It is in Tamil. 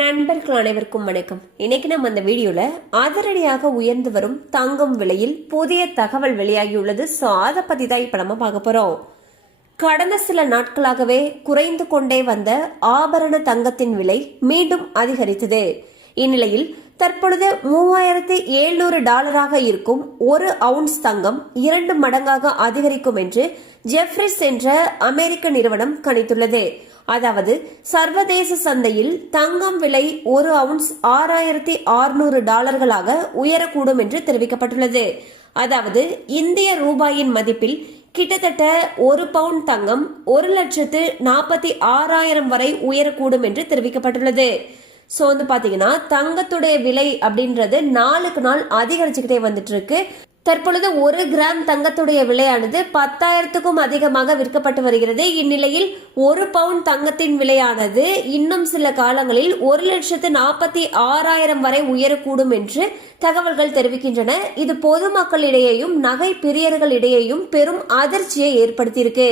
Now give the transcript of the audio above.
நண்பர்கள் அனைவருக்கும் வணக்கம். இன்னைக்கு நம்ம அந்த வீடியோல அதிரடியாக உயர்ந்து வரும் தங்கம் விலையில் புதிய தகவல் வெளியாகியுள்ளது. சோ அதை பத்தி தான் இப்ப நம்ம பார்க்க போறோம். கடந்த சில நாட்களாகவே குறைந்து கொண்டே வந்த ஆபரண தங்கத்தின் விலை மீண்டும் அதிகரித்தது. இந்நிலையில் தற்பொழுது $3700 இருக்கும் ஒரு அவுன்ஸ் தங்கம் 2 மடங்காக அதிகரிக்கும் என்று ஜெஃப்ரிஸ் என்ற அமெரிக்க நிறுவனம் கணித்துள்ளது. அதாவது சர்வதேச சந்தையில் தங்கம் விலை ஒரு அவுன்ஸ் $6600 உயரக்கூடும் என்று தெரிவிக்கப்பட்டுள்ளது. அதாவது இந்திய ரூபாயின் மதிப்பில் கிட்டத்தட்ட ஒரு பவுண்ட் தங்கம் 1,46,000 வரை உயரக்கூடும் என்று தெரிவிக்கப்பட்டுள்ளது. சோ வந்து பாத்தீங்கன்னா தங்கத்துடைய விலை அப்படின்றது நாளுக்கு நாள் அதிகரிச்சுக்கிட்டே வந்துட்டு இருக்கு. தற்பொழுது 1 கிராம் தங்கத்துடைய விலையானது 10,000க்கும் அதிகமாக விற்கப்பட்டு வருகிறது. இந்நிலையில் 1 பவுண்ட் தங்கத்தின் விலையானது இன்னும் சில காலங்களில் 1,46,000 வரை உயரக்கூடும் என்று தகவல்கள் தெரிவிக்கின்றன. இது பொதுமக்களிடையேயும் நகை பிரியர்களிடையேயும் பெரும் அதிர்ச்சியை ஏற்படுத்தியிருக்கு.